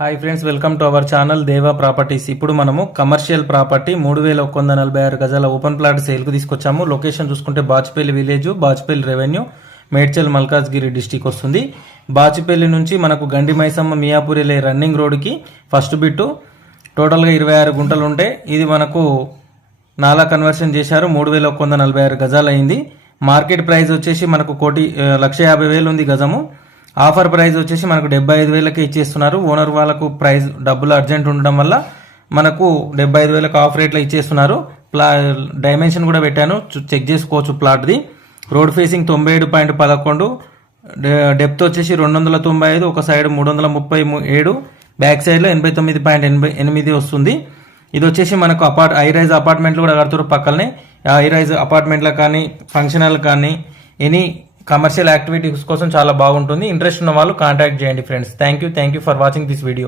Hi friends welcome to our channel Deva properties ఇప్పుడు మనము commercial property మూడు వేల ఒక వంద నలభై ఆరు గజాల ఓపెన్ ప్లాట్ సేల్కు తీసుకొచ్చాము. లొకేషన్ చూసుకుంటే Bachupally village Bachupally revenue Medchal Malkajgiri district వస్తుంది. బాచిపల్లి నుంచి మనకు గండి మైసమ్మ మియాపూర్ వెళ్ళే రన్నింగ్ రోడ్కి ఫస్ట్ బిట్టు టోటల్గా ఇరవై ఆరు గుంటలు ఉంటే ఇది మనకు నాలా కన్వర్షన్ చేశారు. మూడు వేల ఒక వంద నలభై ఆరు గజాలు అయింది మార్కెట్ ప్రైస్ వచ్చేసి మనకు కోటి లక్ష యాభై వేలు ఉంది గజము. ఆఫర్ ప్రైస్ వచ్చేసి మనకు డెబ్బై ఐదు వేలకే ఇచ్చేస్తున్నారు. ఓనర్ వాళ్ళకు ప్రైస్ డబ్బులు అర్జెంట్ ఉండడం వల్ల మనకు డెబ్బై ఐదు వేలకు ఆఫ్ రేట్లో ఇచ్చేస్తున్నారు. ప్లా డైమెన్షన్ కూడా పెట్టాను. చెక్ చేసుకోవచ్చు ప్లాట్ది. రోడ్ ఫేసింగ్ తొంభై ఏడు పాయింట్ పదకొండు. డె- డెప్త్ వచ్చేసి రెండు వందల తొంభై ఐదు ఒక సైడ్ మూడు వందల ముప్పై ఏడు బ్యాక్ సైడ్లో ఎనభై తొమ్మిది పాయింట్ ఎనభై ఎనిమిది వస్తుంది. ఇది వచ్చేసి మనకు అపార్ట్ హై రైజ్ అపార్ట్మెంట్లు కూడా కడుతున్నారు పక్కనే హై రైజ్ అపార్ట్మెంట్లకు కానీ ఫంక్షన్ హాల్ కానీ ఎనీ కమర్షియల్ యాక్టివిటీస్ కోసం చాలా బాగుంటుంది. ఇంట్రెస్ట్ ఉన్న వాళ్ళు కాంటాక్ట్ చేయండి friends thank you thank you for watching this video